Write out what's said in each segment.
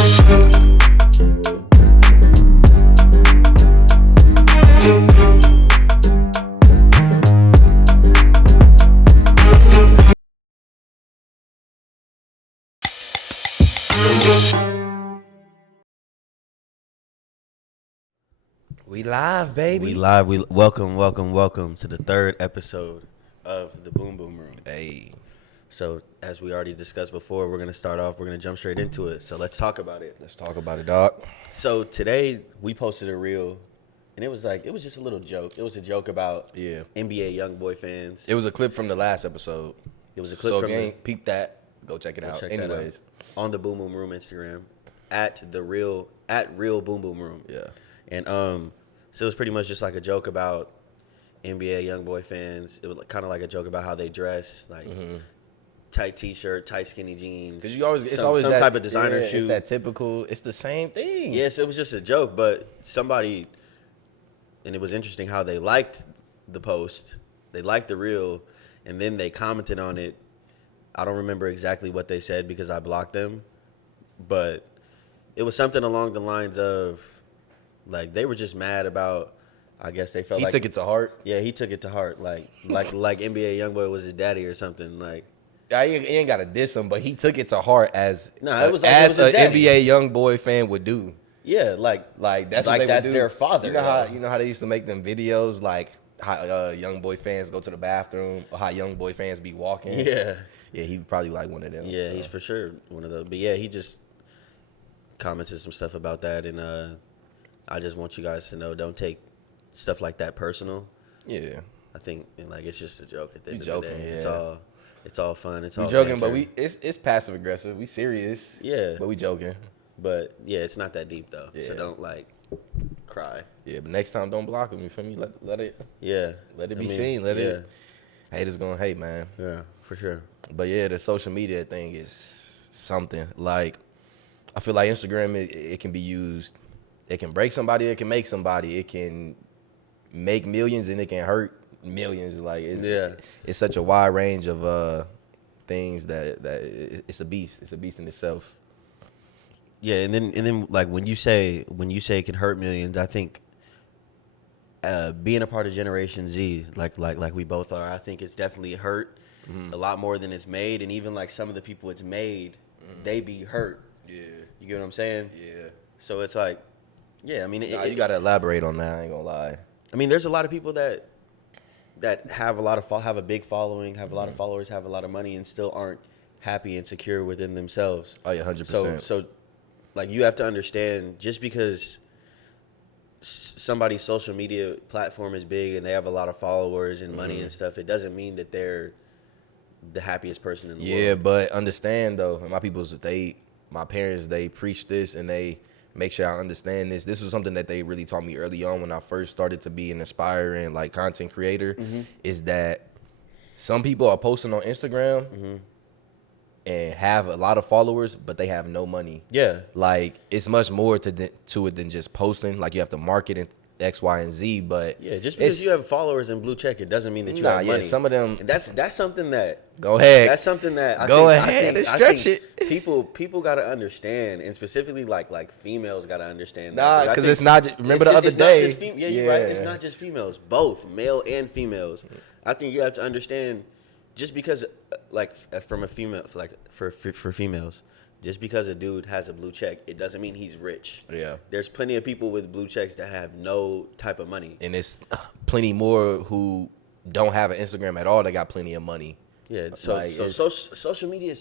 We live, baby. We live. We welcome to the third episode of the Boom Boom Room. Hey, So as we already discussed before, we're gonna start off. We're gonna jump straight into it. So let's talk about it. let's talk about it, dog. So today we posted a reel, and it was just a little joke. It was a joke about NBA YoungBoy fans. It was a clip from the last episode. It was a clip So from if you ain't peeped that, go check it out. check that out. Anyways, on the Boom Boom Room Instagram at real Boom Boom Room. yeah. And so it was pretty much just like a joke about NBA YoungBoy fans. It was kind of like a joke about how they dress, like tight t-shirt, tight skinny jeans. Because you always, it's some, always some that, type of designer shoe. It's that typical. It's the same thing. Yes, it was just a joke, but somebody, and it was interesting how they liked the post, they liked the reel, and then they commented on it. I don't remember exactly what they said because I blocked them, but it was something along the lines of, like, they were just mad about, I guess they felt He like took it to heart. Yeah, he took it to heart, like NBA YoungBoy was his daddy or something, like. He ain't got to diss him, but he took it to heart as It was as his an daddy. NBA YoungBoy fan would do. Yeah, Like that's like what they would that's do. their father. You know how they used to make them videos like how young boy fans go to the bathroom or how young boy fans be walking. Yeah, He probably like one of them. yeah, so. he's for sure one of those. But yeah, he just commented some stuff about that, and I just want you guys to know, don't take stuff like that personal. Yeah. I think like it's just a joke at the end We of the joking, day. yeah. It's all fun. It's We all joking, but banter. it's passive aggressive. We serious. Yeah. But we joking. But yeah, it's not that deep though. So Yeah. don't like cry. Yeah, but next time don't block him. You feel me? Let it Yeah, be seen. Let yeah. it. Haters gonna hate, man. Yeah, for sure. But yeah, the social media thing is something. Like, I feel like Instagram, it can be used. It can break somebody. It can make somebody. It can make millions and it can hurt millions. Like, it's such a wide range of things that it's a beast. It's a beast in itself. Yeah, and then like when you say it can hurt millions, I think being a part of Generation Z, like we both are, I think it's definitely hurt a lot more than it's made, and even like some of the people it's made, they be hurt. Yeah. You get what I'm saying? Yeah. So it's like, yeah, I mean, You gotta elaborate on that. I ain't gonna lie. I mean, there's a lot of people that have a lot of have a big following, have a lot of followers, have a lot of money, and still aren't happy and secure within themselves. Oh yeah, 100%. So, like, you have to understand, just because somebody's social media platform is big and they have a lot of followers and money and stuff, it doesn't mean that they're the happiest person in the world. Yeah, but understand though, my parents, they preach this and they make sure I understand this. This was something that they really taught me early on when I first started to be an aspiring like content creator, is that some people are posting on Instagram and have a lot of followers, but they have no money. Yeah. Like, it's much more to it than just posting. Like, you have to market and X, Y, and Z. But Yeah, just because you have followers in blue check, it doesn't mean that you have money. Some of them. And that's something that. Go ahead. That's something that I think it. People got to understand, and specifically like females got to understand. Nah, because it's not. Remember the other day. You're right. It's not just females. Both male and females. I think you have to understand. Just because, like, from a female, like for females, just because a dude has a blue check, it doesn't mean he's rich. Yeah. There's plenty of people with blue checks that have no type of money. And it's plenty more who don't have an Instagram at all that got plenty of money. Yeah. Social media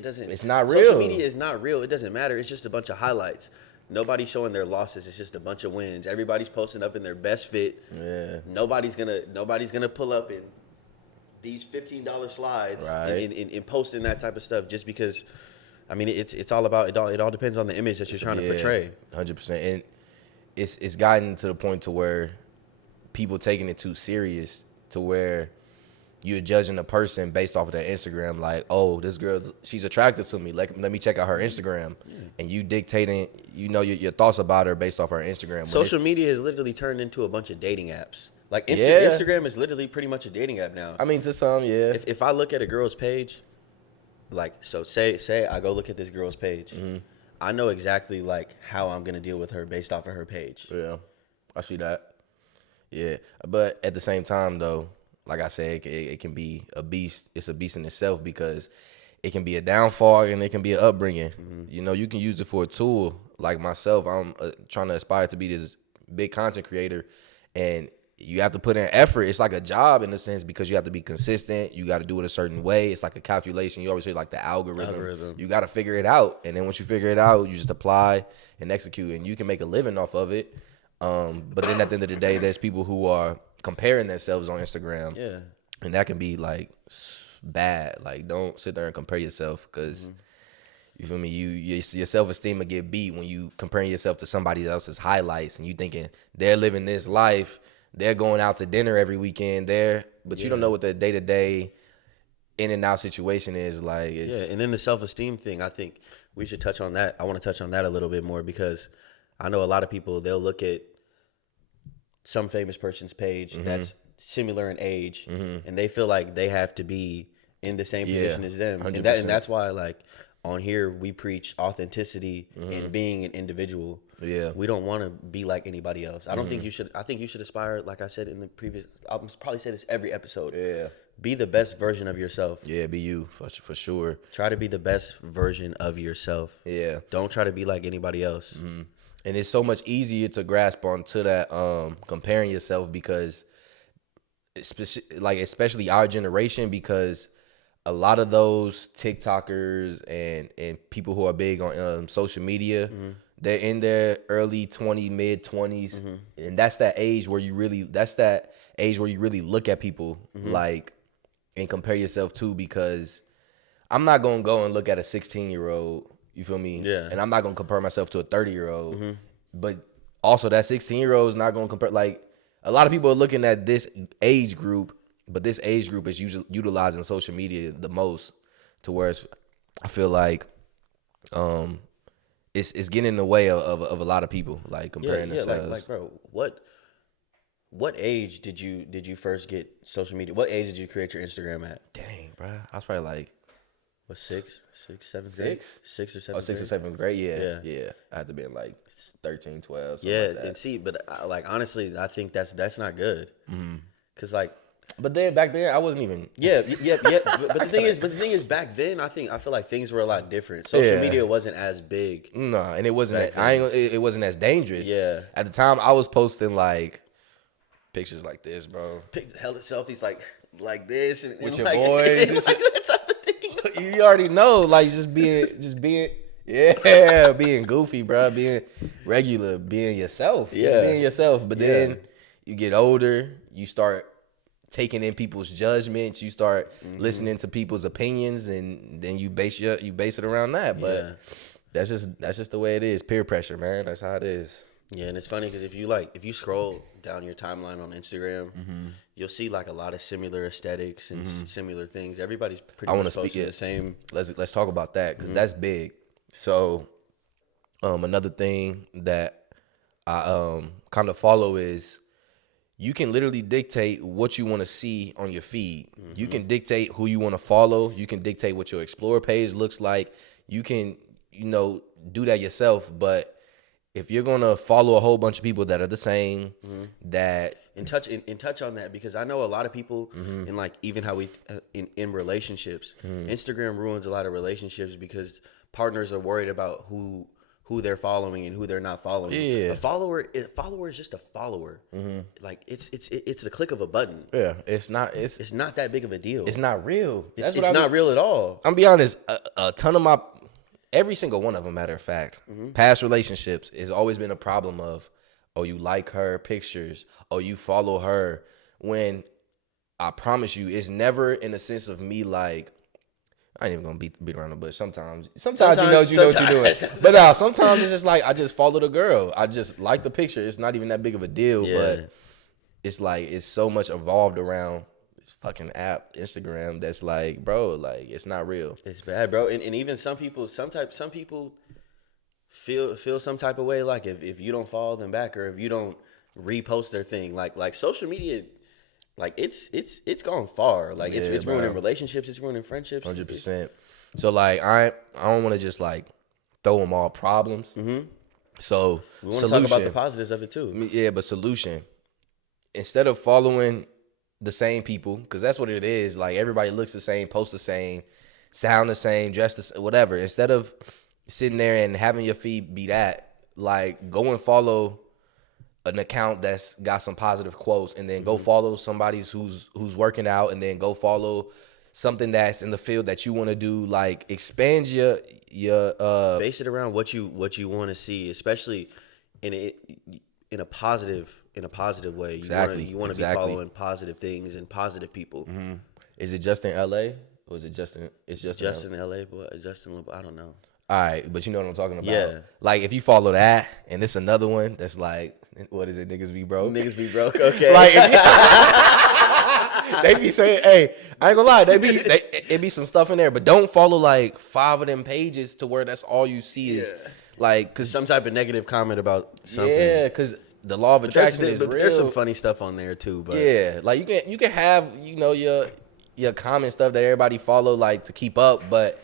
doesn't. It's not real. Social media is not real. It doesn't matter. It's just a bunch of highlights. Nobody's showing their losses. It's just a bunch of wins. Everybody's posting up in their best fit. Yeah. Nobody's gonna pull up in these $15 slides and posting that type of stuff just because. I mean, it's all about it. It all depends on the image that you're trying to portray. 100%, and it's gotten to the point to where people taking it too serious, to where you're judging a person based off of their Instagram. Like, oh, this girl, she's attractive to me. Let me check out her Instagram, and you dictating, your thoughts about her based off her Instagram. Social media has literally turned into a bunch of dating apps. Like Instagram is literally pretty much a dating app now. I mean, to some, yeah. If I look at a girl's page, like, so say I go look at this girl's page, I know exactly like how I'm gonna deal with her based off of her page. Yeah, I see that. Yeah, but at the same time, though, like I said, it can be a beast. It's a beast in itself because it can be a downfall and it can be an upbringing. You know, you can use it for a tool. Like myself, I'm trying to aspire to be this big content creator, and you have to put in effort. It's like a job in a sense because you have to be consistent. You got to do it a certain way. It's like a calculation. You always say like the algorithm. You got to figure it out, and then once you figure it out, you just apply and execute, and you can make a living off of it. But then at the end of the day, there's people who are comparing themselves on Instagram. Yeah. And that can be like bad. Like, don't sit there and compare yourself because you feel me. Your self-esteem will get beat when you comparing yourself to somebody else's highlights and you thinking they're living this life. They're going out to dinner every weekend. But you don't know what the day-to-day in and out situation is like. And then the self-esteem thing. I think we should touch on that. I want to touch on that a little bit more because I know a lot of people, they'll look at some famous person's page that's similar in age, and they feel like they have to be in the same position as them. 100%. And that's why, like, on here, we preach authenticity and being an individual. Yeah. We don't want to be like anybody else. I don't think you should. I think you should aspire, like I said in the previous, I'll probably say this every episode. Yeah. Be the best version of yourself. Yeah, be you for sure. Try to be the best version of yourself. Yeah. Don't try to be like anybody else. And it's so much easier to grasp onto that comparing yourself because especially our generation, because a lot of those TikTokers and people who are big on social media, they're in their early 20s, mid 20s, and that's that age where you really look at people like and compare yourself to, because I'm not gonna go and look at a 16-year-old. You feel me? Yeah. And I'm not gonna compare myself to a 30-year-old. But also that 16-year-old is not gonna compare. Like, a lot of people are looking at this age group, but this age group is utilizing social media the most, to where I feel like it's getting in the way of a lot of people, like comparing themselves. Like bro, what age did you first get social media? What age did you create your Instagram at? Dang, bro, I was probably like What, seventh grade? Sixth or seventh grade? Or seventh grade. Yeah. I had to be in like 13, 12. Yeah, like that. and see, but like honestly, I think that's not good. Cause like, but then back then I wasn't even. yeah. But the thing is, back then I feel like things were a lot different. Social media wasn't as big. No, and it wasn't. It wasn't as dangerous. Yeah. At the time, I was posting like pictures like this, bro. Hella selfies like this and With your like, boys and like that type of thing. You already know, like just being, being goofy, bro, being regular, being yourself, just being yourself. But then you get older, you start taking in people's judgments, you start listening to people's opinions, and then you base it around that. But that's just the way it is. Peer pressure, man. That's how it is. Yeah, and it's funny because if you scroll down your timeline on Instagram, you'll see like a lot of similar aesthetics and similar things. Everybody's pretty much posting the same. Let's talk about that because that's big. So, another thing that I kind of follow is you can literally dictate what you want to see on your feed. You can dictate who you want to follow. You can dictate what your Explore page looks like. You can, do that yourself, but if you're gonna follow a whole bunch of people that are the same, that and touch on that, because I know a lot of people in like even how we in relationships, Instagram ruins a lot of relationships because partners are worried about who they're following and who they're not following. Yeah. A follower is just a follower. Like it's the click of a button. yeah, it's not that big of a deal. it's not real. It's not real at all. I'm be honest. A ton of every single one of them, matter of fact, past relationships has always been a problem of, oh, you like her pictures, oh, you follow her. When I promise you, it's never in the sense of me like, I ain't even gonna beat around the bush. Sometimes you know what you're doing. But sometimes it's just like I just follow the girl. I just like the picture. It's not even that big of a deal. Yeah. But it's like it's so much evolved around this fucking app, Instagram, that's like, bro, like it's not real. It's bad, bro. And even some people feel some type of way, like if you don't follow them back or if you don't repost their thing. Like social media, like it's gone far. Like it's ruining relationships, it's ruining friendships. 100%. So like I don't want to just like throw them all problems. So We want to talk about the positives of it too. Yeah, but solution. Instead of following the same people, because that's what it is. Like everybody looks the same, posts the same, sound the same, dress the same, whatever. Instead of sitting there and having your feed be that, like go and follow an account that's got some positive quotes, and then go follow somebody who's working out, and then go follow something that's in the field that you want to do. Like expand your base it around what you want to see, especially in a positive way. You want to be following positive things and positive people. Is it just in LA or is it Justin? It's Justin LA, but Justin, I don't know. All right, but you know what I'm talking about. Yeah. Like if you follow that, and it's another one that's like, what is it? Niggas be broke. Niggas be broke. Okay. Like if they be saying, hey, I ain't gonna lie, it be some stuff in there, but don't follow like 5 of them pages to where that's all you see is like, cause some type of negative comment about something. Yeah, cause the law of attraction is real. There's some funny stuff on there too. But yeah, like you can have your common stuff that everybody follow like to keep up, but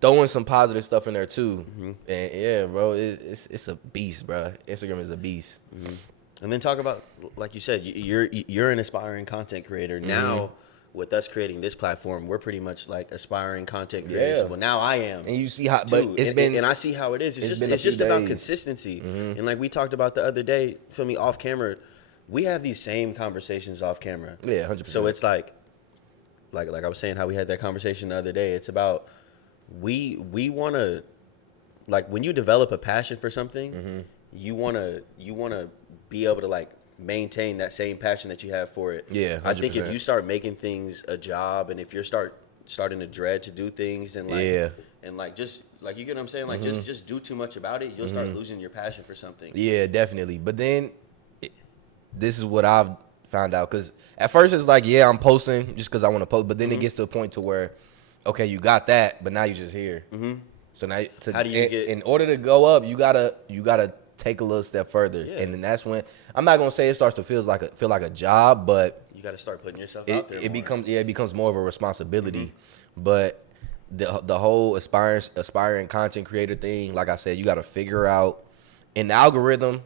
throwing some positive stuff in there too. And yeah, bro, it's a beast, bro. Instagram is a beast. And then talk about, like you said, you're an aspiring content creator. Now, with us creating this platform, we're pretty much like aspiring content creators. Yeah. Well, now I am. And you see how, too. but and I see how it is. It's just about consistency. And like we talked about the other day, feel me, off camera, we have these same conversations off camera. Yeah, 100%. So it's like I was saying how we had that conversation the other day. It's about we want to, like, when you develop a passion for something, you want to be able to like maintain that same passion that you have for it. Yeah, 100%. I think if you start making things a job, and if you're starting to dread to do things, and like and like just like, you get what I'm saying, like just do too much about it, you'll start losing your passion for something. Yeah, definitely. But then this is what I've found out, because at first it's like, yeah, I'm posting just because I want to post, but then it gets to a point to where, okay, you got that, but now you're just here. So now, how do you get, in order to go up, you gotta take a little step further, and then that's when, I'm not gonna say it starts to feel like a job, but you got to start putting yourself out there. It becomes more of a responsibility. But the whole aspiring content creator thing, like I said, you got to figure out an algorithm.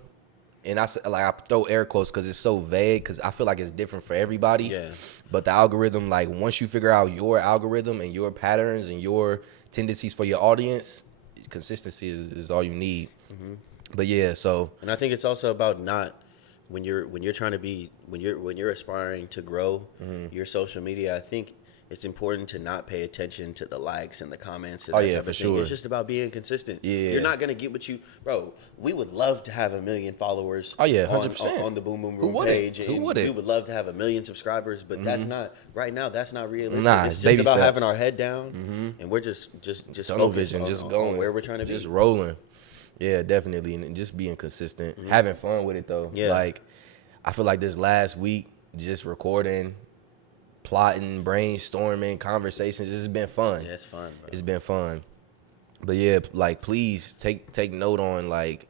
And I throw air quotes because it's so vague, because I feel like it's different for everybody. Yeah. But the algorithm, like once you figure out your algorithm and your patterns and your tendencies for your audience, consistency is all you need. But yeah, so. And I think it's also about not, when you're aspiring to grow your social media, I think it's important to not pay attention to the likes and the comments. And that type of thing. It's just about being consistent. Yeah. You're not going to get what you, bro, we would love to have 1 million followers. Oh yeah, 100%. On the Boom Boom Room page. Who wouldn't? We would love to have 1 million subscribers, but that's not, right now, that's not realistic. Nah, it's just baby about steps. having our head down, and we're just tunnel focused vision, just on going where we're trying to be. Just rolling. Yeah, definitely. And just being consistent. Having fun with it though. Yeah. Like, I feel like this last week, just recording, plotting, brainstorming, conversations, this has been fun. Yeah, it's fun, bro. It's been fun. But yeah, like, please take note on like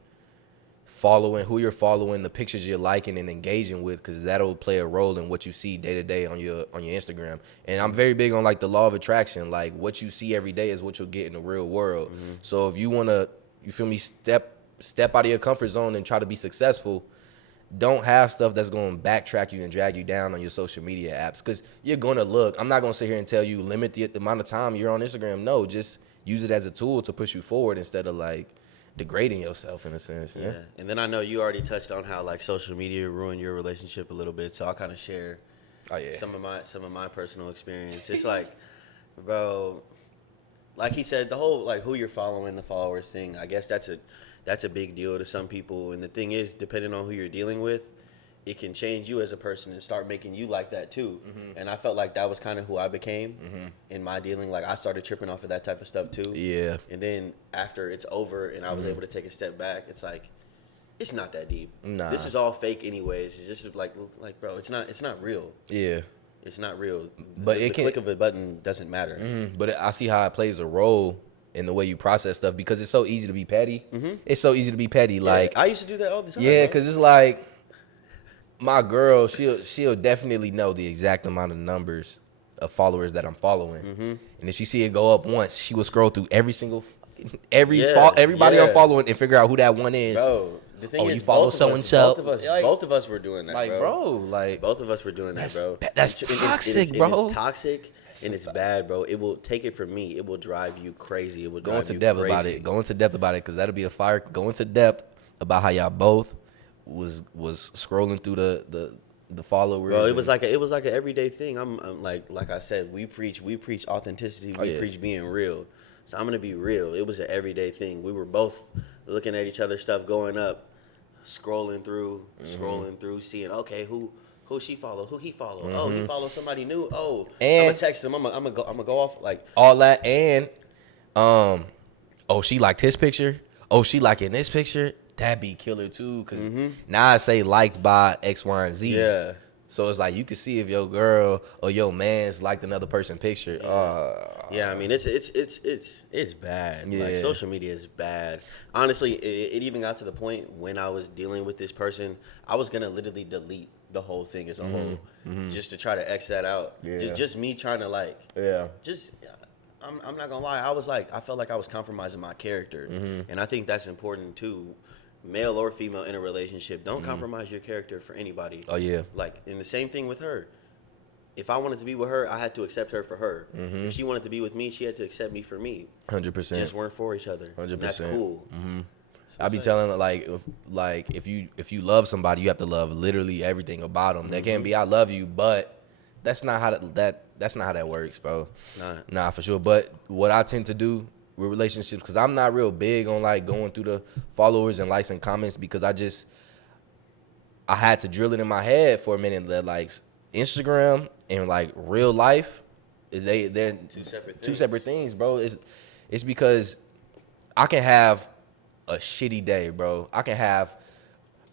following who you're following, the pictures you're liking and engaging with, because that'll play a role in what you see day to day on your Instagram. And I'm very big on like the law of attraction. Like, what you see every day is what you'll get in the real world. So if you wanna, you feel me, step out of your comfort zone and try to be successful, don't have stuff that's going to backtrack you and drag you down on your social media apps, because you're going to look. I'm not going to sit here and tell you limit the amount of time you're on Instagram. No, just use it as a tool to push you forward instead of like degrading yourself in a sense. Yeah. And then I know you already touched on how like social media ruined your relationship a little bit, so I'll kind of share some of my personal experience. It's like, bro, like he said, the whole like who you're following, the followers thing, I guess that's a big deal to some people. And the thing is, depending on who you're dealing with, it can change you as a person and start making you like that too. And I felt like that was kind of who I became in my dealing. Like, I started tripping off of that type of stuff too. Yeah. And then after it's over and I was able to take a step back, it's like, it's not that deep. Nah. This is all fake anyways. It's just like bro, it's not real. Yeah. It's not real. But the it can, click of a button doesn't matter. But I see how it plays a role in the way you process stuff, because it's so easy to be petty. It's so easy to be petty. Yeah, like, I used to do that all the time. yeah, because it's like, my girl, she'll definitely know the exact amount of numbers of followers that I'm following. And if she see it go up once, she will scroll through every single everybody yeah. I'm following and figure out who that one is. Bro, the thing is, you follow both so of and us, so. both of us were doing that, Like, bro. like Both of us were doing that, bro. that's toxic, bro. It's toxic and it's bad, bro. It will take it from me. It will drive you crazy. It will Go drive into you depth crazy. about it. Go into depth about it, because that'll be a fire. Go into depth about how y'all both was scrolling through the followers. Bro, it was like an everyday thing. I'm like I said, we preach authenticity. We preach being real. So I'm gonna be real. It was an everyday thing. We were both looking at each other's stuff, going up, scrolling through, seeing who she follow, who he follow. Oh, he follows somebody new. Oh, I'm gonna text him. I'm gonna go off like all that. And oh, she liked his picture. Oh, she liking this picture. That'd be killer too, because now I say liked by X, Y, and Z. Yeah. So it's like you can see if your girl or your man's liked another person's picture. Yeah, I mean it's bad. Yeah. Like social media is bad. Honestly, it even got to the point when I was dealing with this person, I was gonna literally delete the whole thing as a whole, just to try to X that out. Yeah. Just me trying to like, just. I'm not gonna lie. I felt like I was compromising my character, and I think that's important too. Male or female in a relationship, don't compromise your character for anybody. Oh yeah. Like, and the same thing with her. If I wanted to be with her, I had to accept her for her. If she wanted to be with me, she had to accept me for me. 100%. Just weren't for each other. 100%. That's cool. I be telling if you love somebody, you have to love literally everything about them. That can't be I love you, but that's not how that works, bro. Nah, for sure. But what I tend to do with relationships, because I'm not real big on like going through the followers and likes and comments, because I had to drill it in my head for a minute that like Instagram and like real life, they're two separate things, bro. It's because I can have a shitty day, bro. I can have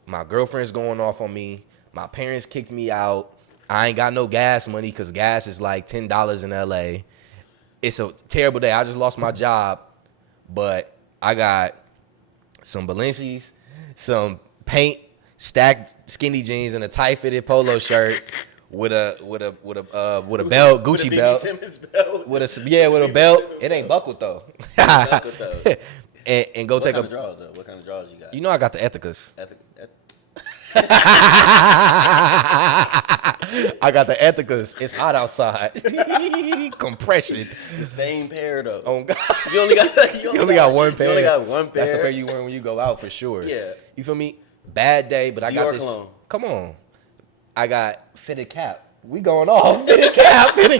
my girlfriend's going off on me. My parents kicked me out. I ain't got no gas money because gas is like $10 in LA. It's a terrible day. I just lost my job, but I got some Balenci's, some paint, stacked skinny jeans, and a tight fitted polo shirt with a belt, Gucci belt, with a belt. It ain't buckled though. And go take a. What kind of drawers you got? You know I got the Ethicas. I got the Ethicas. It's hot outside. Compression. The same pair though. Oh God. You only got one pair. You only got one pair. That's the pair you wear when you go out for sure. Yeah. You feel me? Bad day, but I got this. Cologne. Come on. I got fitted cap. We going off. Fitted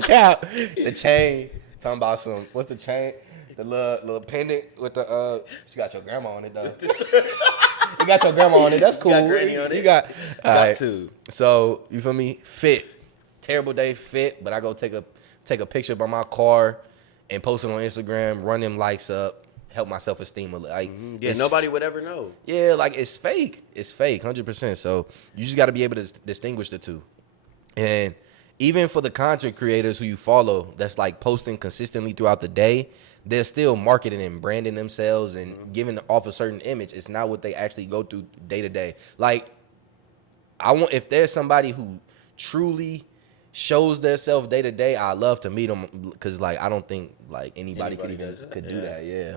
cap. The chain. Talking about some. What's the chain? The little pendant with the. She got your grandma on it though. You got your grandma on it. That's cool. You got granny on it. You got. Got to. So you feel me? Fit. Terrible day. Fit. But I go take a picture by my car and post it on Instagram. Run them likes up. Help my self-esteem a little. Like, yeah, nobody would ever know. Yeah, like it's fake. It's fake, 100%. So you just got to be able to distinguish the two. And even for the content creators who you follow, that's like posting consistently throughout the day, they're still marketing and branding themselves and giving off a certain image. It's not what they actually go through day to day. Like, if there's somebody who truly shows themselves day to day, I love to meet them, because like I don't think like anybody could do that. Yeah.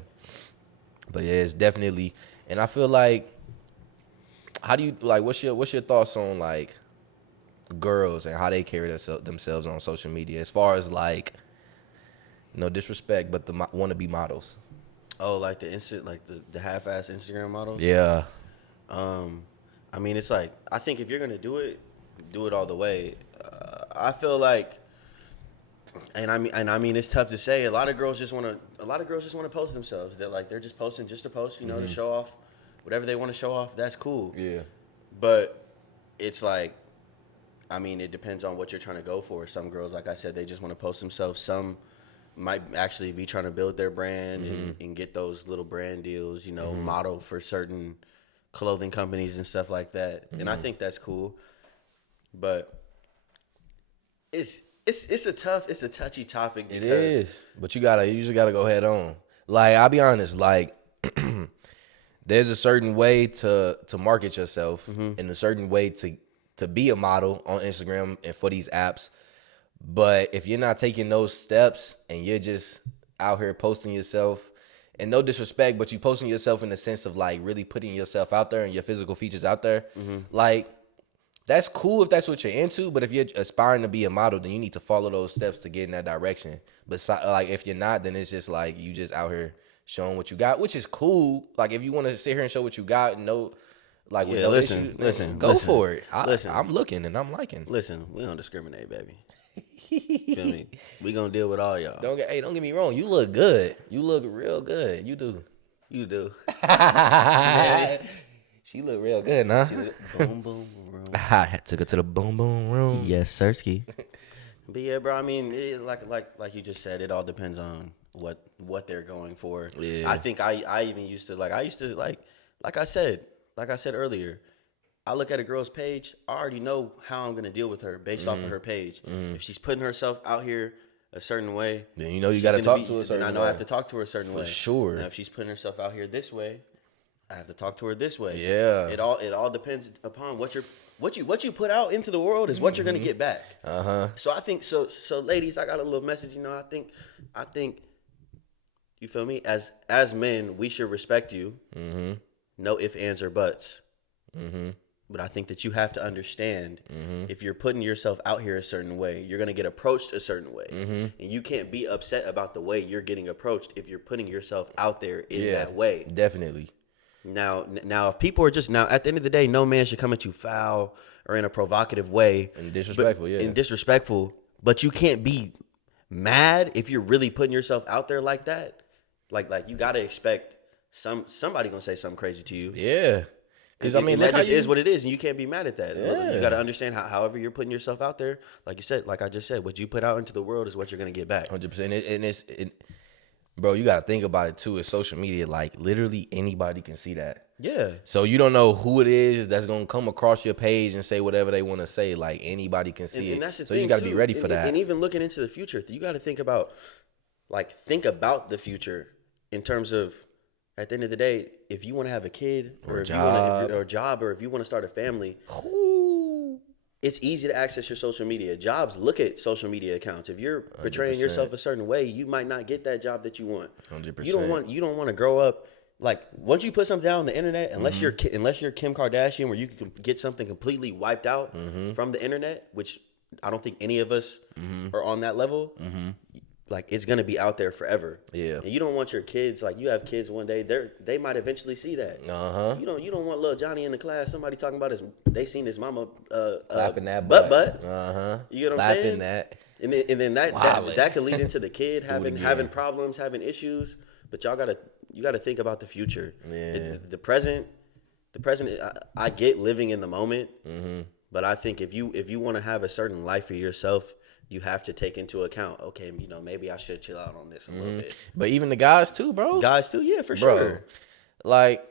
But yeah, it's definitely, and I feel like, how do you like? What's your thoughts on like girls and how they carry themselves on social media, as far as like, no disrespect, but the wannabe models? Oh, like the half-ass Instagram models? Yeah. I mean, it's like, I think if you're gonna do it all the way. I feel like, and I mean, it's tough to say. A lot of girls just want to post themselves. They're just posting just to post, to show off whatever they want to show off. That's cool. Yeah. But it's like, I mean, it depends on what you're trying to go for. Some girls, like I said, they just want to post themselves. Some might actually be trying to build their brand and get those little brand deals, model for certain clothing companies and stuff like that. And I think that's cool. But it's a touchy topic. Because it is, but you usually gotta go head on. Like, I'll be honest, like there's a certain way to market yourself and a certain way to be a model on Instagram and for these apps. But if you're not taking those steps and you're just out here posting yourself and no disrespect, but you posting yourself in the sense of like really putting yourself out there and your physical features out there, like that's cool if that's what you're into. But if you're aspiring to be a model, then you need to follow those steps to get in that direction. But like if you're not, then it's just like you just out here showing what you got, which is cool. Like if you want to sit here and show what you got, no, like with no issue, go for it. I'm looking and I'm liking. Listen, we don't discriminate, baby. Feel me? We gonna deal with all y'all. Don't get me wrong. You look good. You look real good. You do. You do. She look real good, nah. She look boom boom room. I took her to the boom boom room. Yes, Sirski. But yeah, bro. I mean, like you just said, it all depends on what they're going for. Yeah. I think I even used to like I said earlier. I look at a girl's page, I already know how I'm gonna deal with her based off of her page. If she's putting herself out here a certain way, then you know you gotta talk to her a certain way. I know I have to talk to her a certain way. For sure. Now if she's putting herself out here this way, I have to talk to her this way. Yeah. It all depends upon what you put out into the world is what you're gonna get back. So I think so ladies, I got a little message, I think you feel me? As men, we should respect you. No ifs, ands, or buts. But I think that you have to understand if you're putting yourself out here a certain way, you're going to get approached a certain way. And you can't be upset about the way you're getting approached if you're putting yourself out there in that way. Definitely. Now, if people are just at the end of the day, no man should come at you foul or in a provocative way. And disrespectful, And disrespectful. But you can't be mad if you're really putting yourself out there like that. Like you got to expect somebody going to say something crazy to you. Yeah. Because I mean, that just is what it is, and you can't be mad at that. Yeah. You got to understand however you're putting yourself out there. Like I just said, what you put out into the world is what you're gonna get back. 100%. And bro, you got to think about it too. It's social media. Like literally anybody can see that. Yeah. So you don't know who it is that's gonna come across your page and say whatever they want to say. Like anybody can see and it. That's the so thing you got to too. be ready for that. And even looking into the future, you got to think about the future in terms of. At the end of the day, if you want to have a kid or a job, or if you want to start a family, it's easy to access your social media. Jobs look at social media accounts. If you're portraying 100%. yourself a certain way, you might not get that job that you want. 100%. You don't want to grow up like once you put something down on the internet, unless you're Kim Kardashian, where you can get something completely wiped out from the internet, which I don't think any of us are on that level. Like it's gonna be out there forever. Yeah. And you don't want your kids, like you have kids one day, they might eventually see that. You don't want little Johnny in the class, somebody talking about they seen his mama clapping that butt. You get what I'm saying? Clapping that. And then that could lead into the kid having problems, having issues. But you gotta think about the future. Yeah. The present, I get living in the moment. But I think if you want to have a certain life for yourself, you have to take into account, okay, maybe I should chill out on this a little bit. But even the guys too, bro. Guys too, yeah, for sure. Like,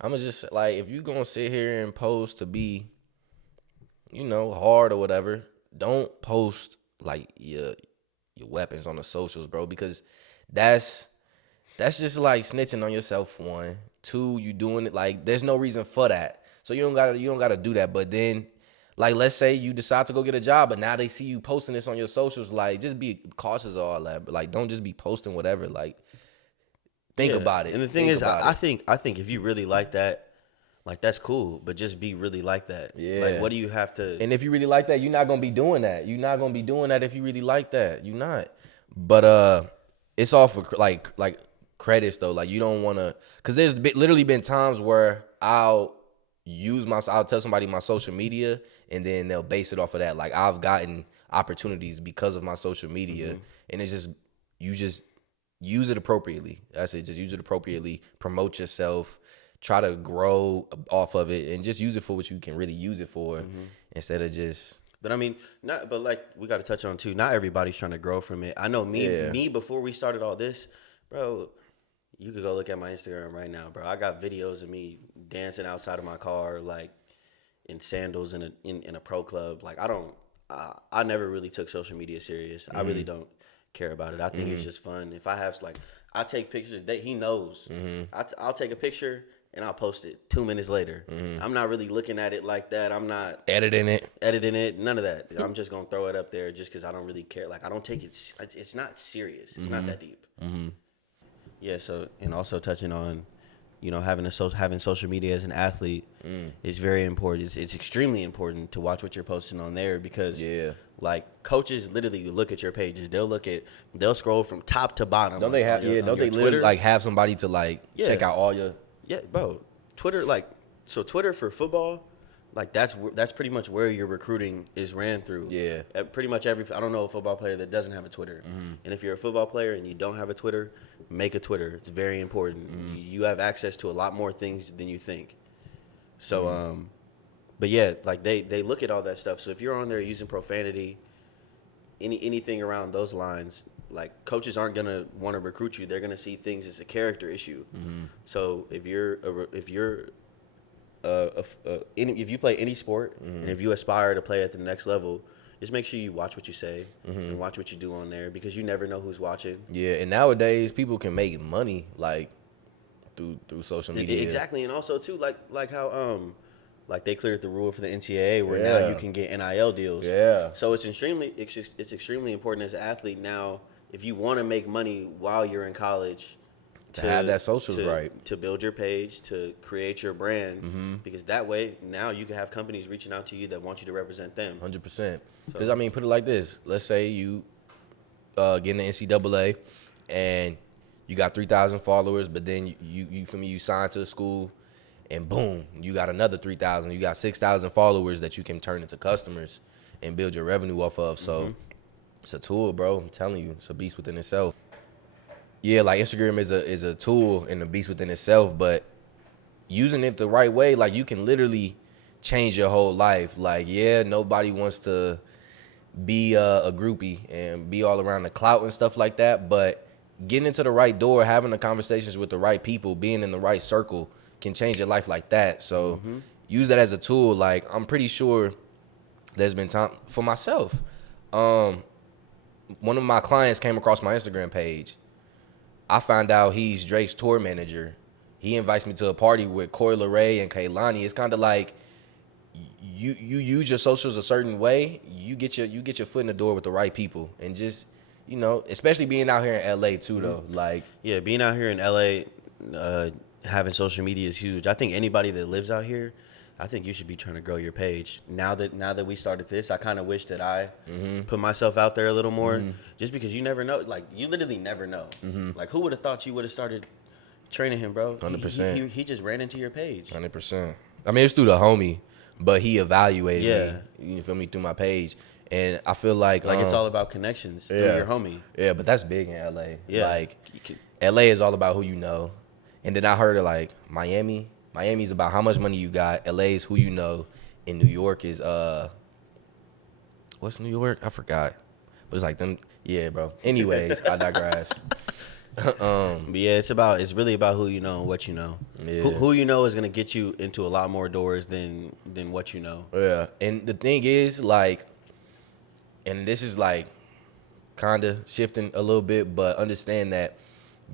I'm gonna just like, if you gonna sit here and post to be, hard or whatever, don't post like your weapons on the socials, bro, because that's just like snitching on yourself. 1, 2, you doing it like there's no reason for that. So you don't gotta do that. But then, like, let's say you decide to go get a job, but now they see you posting this on your socials. Like, just be cautious of all that. But like, don't just be posting whatever. Like, think about it. And the thing is, I think if you really like that, like that's cool. But just be really like that. Yeah. Like, what do you have to? And if you really like that, you're not gonna be doing that. You're not gonna be doing that if you really like that. You're not. But it's all for like credits though. Like you don't wanna, cause there's literally been times where I'll tell somebody my social media and then they'll base it off of that. Like I've gotten opportunities because of my social media, and it's just you just use it appropriately. That's it. Just use it appropriately. Promote yourself. Try to grow off of it, and just use it for what you can really use it for, instead of just. But I mean, but like we got to touch on too. Not everybody's trying to grow from it. I know me before we started all this, bro. You could go look at my Instagram right now, bro. I got videos of me dancing outside of my car, like in sandals in a pro club. Like I never really took social media serious. I really don't care about it. I think it's just fun. If I have I take pictures that he knows. I'll take a picture and I'll post it 2 minutes later. I'm not really looking at it like that. I'm not editing it. None of that. I'm just gonna throw it up there just because I don't really care. Like I don't take it. It's not serious. It's not that deep. Yeah. So, and also touching on, having social media as an athlete is very important. It's extremely important to watch what you're posting on there because, Yeah. like, coaches literally look at your pages. They'll scroll from top to bottom. Don't they have? Yeah. Don't they literally Twitter? like have somebody to like check Yeah. out all your? Yeah, bro. Twitter, like, so Twitter for football, like that's pretty much where your recruiting is ran through. Yeah. Pretty much I don't know a football player that doesn't have a Twitter. And if you're a football player and you don't have a Twitter, make a Twitter. It's very important. You have access to a lot more things than you think. So, but yeah, like they look at all that stuff. So if you're on there using profanity, anything around those lines, like coaches aren't gonna want to recruit you. They're gonna see things as a character issue. So if if you play any sport and if you aspire to play at the next level, just make sure you watch what you say and watch what you do on there because you never know who's watching. Yeah, and nowadays people can make money like through social media. Exactly, and also too like how like they cleared the rule for the NCAA where now Yeah. you can get NIL deals. Yeah. So it's extremely important as an athlete now if you want to make money while you're in college. To have that socials right. To build your page, to create your brand, because that way now you can have companies reaching out to you that want you to represent them. 100%. Because I mean, put it like this: let's say you get in the NCAA and you got 3,000 followers, but then you signed to a school, and boom, you got another 3,000. You got 6,000 followers that you can turn into customers and build your revenue off of. So it's a tool, bro. I'm telling you, it's a beast within itself. Yeah, like Instagram is a tool and a beast within itself, but using it the right way, like you can literally change your whole life. Like, yeah, nobody wants to be a groupie and be all around the clout and stuff like that, but getting into the right door, having the conversations with the right people, being in the right circle can change your life like that. So use that as a tool. Like, I'm pretty sure there's been time for myself. One of my clients came across my Instagram page. I found out he's Drake's tour manager. He invites me to a party with Coi Leray and Kehlani. It's kind of like you use your socials a certain way. You get your foot in the door with the right people, and just especially being out here in LA too, though. Like, yeah, being out here in LA, having social media is huge. I think anybody that lives out here, I think you should be trying to grow your page. Now that we started this, I kind of wish that I put myself out there a little more, just because you never know. Like, you literally never know. Like, who would have thought you would have started training him, bro? 100%. He just ran into your page. 100%. I mean, it's through the homie, but he evaluated me. You feel me, through my page, and I feel like it's all about connections through your homie. Yeah, but that's big in LA. Yeah, like LA is all about who you know, and then I heard of like Miami. Miami's about how much money you got. LA is who you know. And New York is what's New York? I forgot. But it's like them. Yeah, bro. Anyways, I digress. But yeah, it's really about who you know and what you know. Yeah. Who you know is gonna get you into a lot more doors than what you know. Yeah. And the thing is, like, and this is like kind of shifting a little bit, but understand that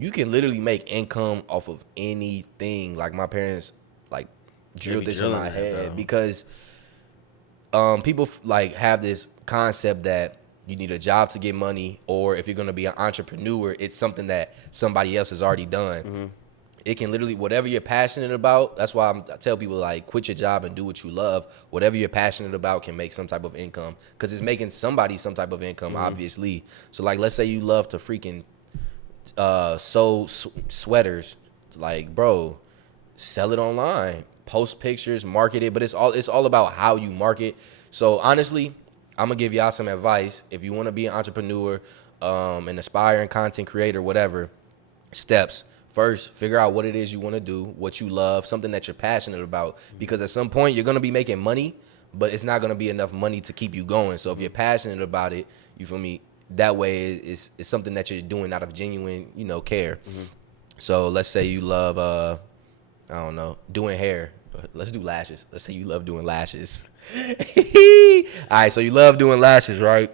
you can literally make income off of anything. Like, my parents like drilled this in my head, because people like have this concept that you need a job to get money, or if you're going to be an entrepreneur, it's something that somebody else has already done. It can literally, whatever you're passionate about, that's why I tell people, like, quit your job and do what you love. Whatever you're passionate about can make some type of income, because it's making somebody some type of income, obviously. So, like, let's say you love to freaking sew sweaters. Like, bro, sell it online, post pictures, market it, but it's all about how you market. So honestly, I'm gonna give y'all some advice. If you want to be an entrepreneur, an aspiring content creator, whatever, steps. First, figure out what it is you want to do, what you love, something that you're passionate about, because at some point you're gonna be making money, but it's not gonna be enough money to keep you going. So if you're passionate about it, you feel me, that way it's something that you're doing out of genuine, care. So let's say you love, I don't know, doing hair. Let's do lashes. Let's say you love doing lashes. All right, so you love doing lashes, right?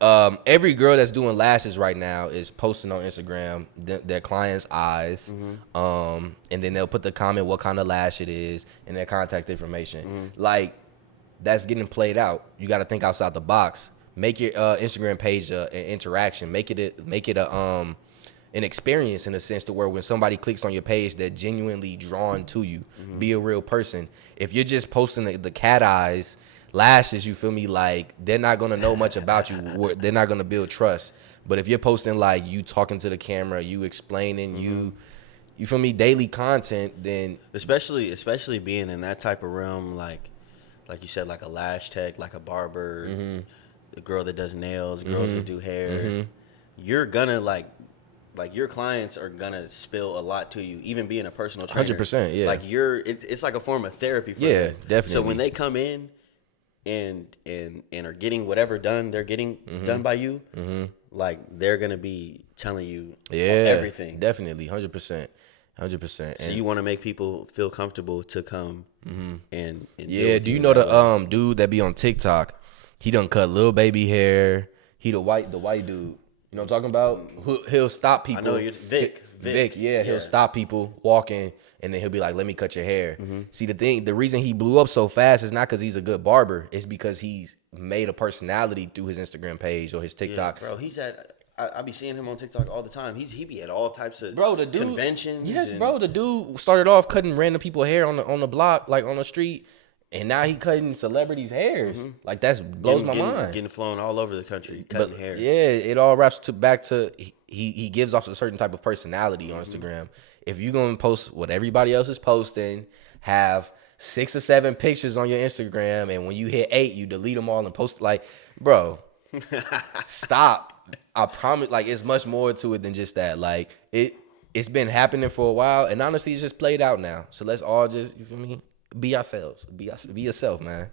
Every girl that's doing lashes right now is posting on Instagram their client's eyes, and then they'll put the comment what kind of lash it is and their contact information. Like, that's getting played out. You got to think outside the box. Make your Instagram page an interaction. Make it a an experience in a sense to where when somebody clicks on your page, they're genuinely drawn to you. Be a real person. If you're just posting the cat eyes, lashes, you feel me, like they're not gonna know much about you. They're not gonna build trust. But if you're posting like you talking to the camera, you explaining, you feel me, daily content, then especially being in that type of realm, like you said, like a lash tech, like a barber, a girl that does nails, girls that do hair, you're gonna like your clients are gonna spill a lot to you, even being a personal trainer. 100%, yeah. Like it's like a form of therapy for them. Definitely. So when they come in and are getting whatever done, they're getting done by you, like they're gonna be telling you everything. Definitely, 100%. 100%. So you want to make people feel comfortable to come and yeah. Do you know the dude that be on TikTok? He done cut little baby hair. He the white dude. You know what I'm talking about? He'll stop people. I know you're Vic. Yeah, he'll stop people walking, and then he'll be like, "Let me cut your hair." See, the reason he blew up so fast is not because he's a good barber. It's because he's made a personality through his Instagram page or his TikTok. Yeah, bro, he's at. I be seeing him on TikTok all the time. He be at all types of the dude, conventions. Yes, bro. The dude started off cutting random people hair on the block, like on the street, and now he cutting celebrities' hairs. Like that blows my mind. Getting flown all over the country, cutting hair. Yeah, it all wraps back to he gives off a certain type of personality on Instagram. If you're gonna post what everybody else is posting, have 6 or 7 pictures on your Instagram, and when you hit 8, you delete them all and post like, bro, stop. I promise, like, it's much more to it than just that. Like, it's been happening for a while, and honestly, it's just played out now. So let's all just, you feel me, be ourselves. Be yourself, man.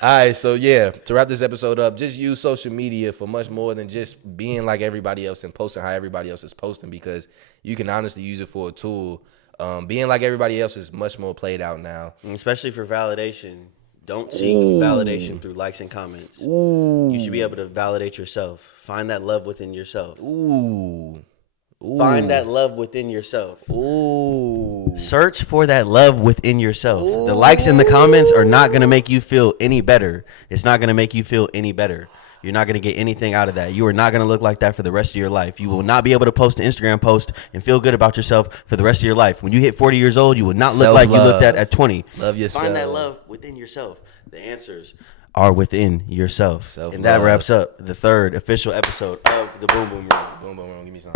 All right, so yeah, to wrap this episode up, just use social media for much more than just being like everybody else and posting how everybody else is posting, because you can honestly use it for a tool. Being like everybody else is much more played out now. Especially for validation. Don't seek validation through likes and comments. You should be able to validate yourself. Find that love within yourself. Find that love within yourself. Search for that love within yourself. The likes and the comments are not going to make you feel any better. It's not going to make you feel any better. You're not going to get anything out of that. You are not going to look like that for the rest of your life. You will not be able to post an Instagram post and feel good about yourself for the rest of your life. When you hit 40 years old, you will not look like you looked at 20. Love yourself. Find that love within yourself. The answers are within yourself. Self-love. And that wraps up the 3rd official episode of the Boom Boom Room. Boom Boom Room, give me some.